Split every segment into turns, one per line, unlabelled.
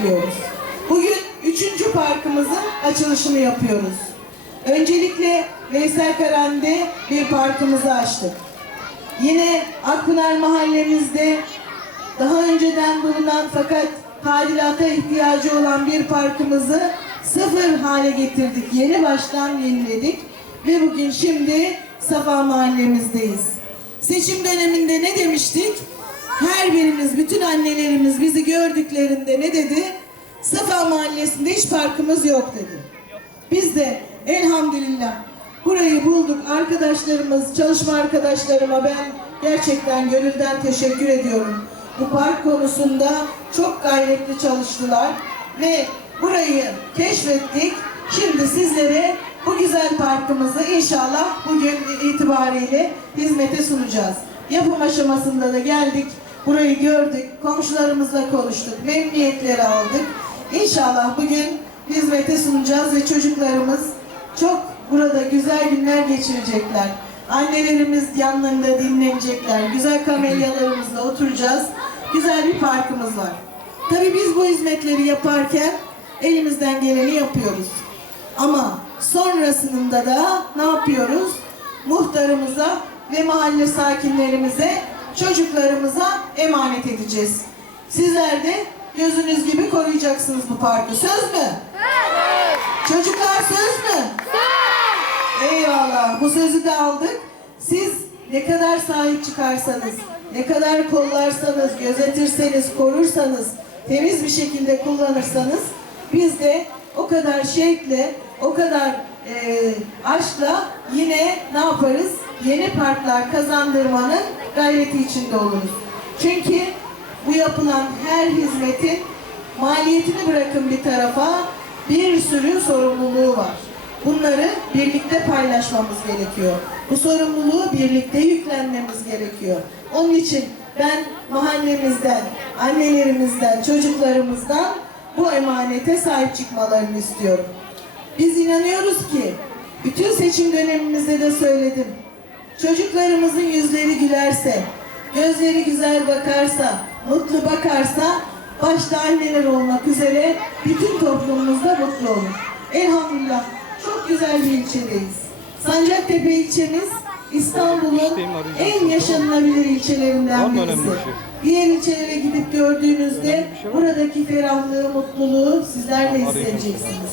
bekliyoruz. Bugün üçüncü parkımızın açılışını yapıyoruz. Öncelikle Veysel Karan'de bir parkımızı açtık. Yine Akpınar mahallemizde daha önceden bulunan fakat tadilata ihtiyacı olan bir parkımızı sıfır hale getirdik. Yeni baştan yeniledik ve bugün şimdi Safa mahallemizdeyiz. Seçim döneminde ne demiştik? Her birimiz, bütün annelerimiz bizi gördüklerinde ne dedi? Safa mahallesinde hiç parkımız yok dedi. Biz de elhamdülillah burayı bulduk. Arkadaşlarımız, çalışma arkadaşlarıma ben gerçekten gönülden teşekkür ediyorum. Bu park konusunda çok gayretli çalıştılar ve burayı keşfettik. Şimdi sizlere bu güzel parkımızı inşallah bugün itibariyle hizmete sunacağız. Yapım aşamasında da geldik. Burayı gördük, komşularımızla konuştuk, memnuniyetleri aldık. İnşallah bugün hizmete sunacağız ve çocuklarımız çok burada güzel günler geçirecekler. Annelerimiz yanlarında dinlenecekler. Güzel kamelyalarımızla oturacağız. Güzel bir parkımız var. Tabii biz bu hizmetleri yaparken elimizden geleni yapıyoruz. Ama sonrasında da ne yapıyoruz? Muhtarımıza ve mahalle sakinlerimize, çocuklarımıza emanet edeceğiz. Sizler de gözünüz gibi koruyacaksınız bu parkı. Söz mü? Çocuklar söz mü? Eyvallah. Bu sözü de aldık. Siz ne kadar sahip çıkarsanız, ne kadar kollarsanız, gözetirseniz, korursanız, temiz bir şekilde kullanırsanız biz de o kadar şevkle, o kadar e, aşkla yine ne yaparız? Yeni parklar kazandırmanın gayreti içinde oluruz. Çünkü bu yapılan her hizmetin maliyetini bırakın bir tarafa bir sürü sorumluluğu var. Bunları birlikte paylaşmamız gerekiyor. Bu sorumluluğu birlikte yüklenmemiz gerekiyor. Onun için ben mahallemizden, annelerimizden, çocuklarımızdan bu emanete sahip çıkmalarını istiyorum. Biz inanıyoruz ki, bütün seçim dönemimizde de söyledim. Çocuklarımızın yüzleri gülerse, gözleri güzel bakarsa, mutlu bakarsa, başta anneler olmak üzere bütün toplumumuzda mutlu olur. Elhamdülillah çok güzel bir ilçedeyiz. Sancaktepe ilçemiz İstanbul'un en yaşanılabilir ilçelerinden birisi.
şey?
Diğer ilçelere gidip gördüğünüzde
şey
buradaki ferahlığı, mutluluğu sizler de hissedeceksiniz.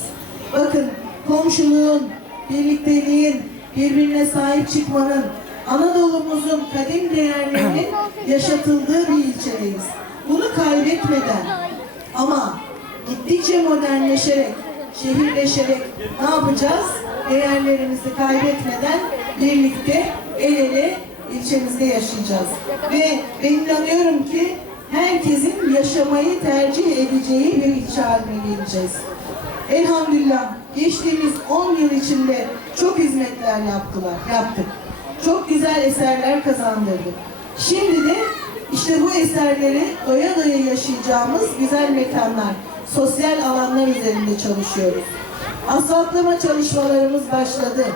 Bakın komşuluğun, birlikteliğin, birbirine sahip çıkmanın, Anadolu'muzun kadim değerlerinin yaşatıldığı bir ilçedeyiz. Bunu kaybetmeden ama gittikçe modernleşerek, şehirleşerek ne yapacağız? Değerlerimizi kaybetmeden birlikte el ele ilçemizde yaşayacağız. Ve ben inanıyorum ki herkesin yaşamayı tercih edeceği bir ilçe haline geleceğiz. Elhamdülillah geçtiğimiz 10 yıl içinde çok hizmetler yaptılar, yaptık. Çok güzel eserler kazandırdık. Şimdi de işte bu eserleri doya doya yaşayacağımız güzel mekanlar, sosyal alanlar üzerinde çalışıyoruz. Asfaltlama çalışmalarımız başladı.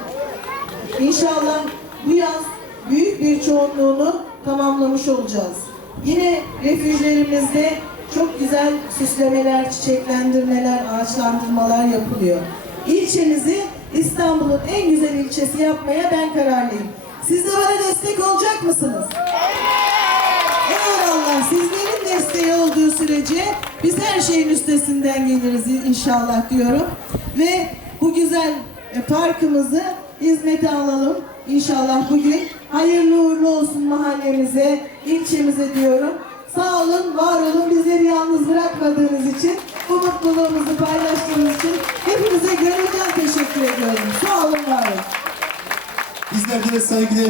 İnşallah bu yaz büyük bir çoğunluğunu tamamlamış olacağız. Yine refüjlerimizde çok güzel süslemeler, çiçeklendirmeler, ağaçlandırmalar yapılıyor. İlçemizi İstanbul'un en güzel ilçesi yapmaya ben kararlıyım. Siz de bana destek olacak mısınız? Eyvallah. Sizlerin desteği olduğu sürece biz her şeyin üstesinden geliriz inşallah diyorum. Ve bu güzel e, parkımızı hizmete alalım. İnşallah bugün hayırlı uğurlu olsun mahallemize, ilçemize diyorum. Sağ olun, var olun. Bizleri yalnız bırakmadığınız için, bu mutluluğumuzu paylaştığınız için hepinize gönülden teşekkür ediyorum. Sağ olun, var olun.
Bizler de saygıdeğer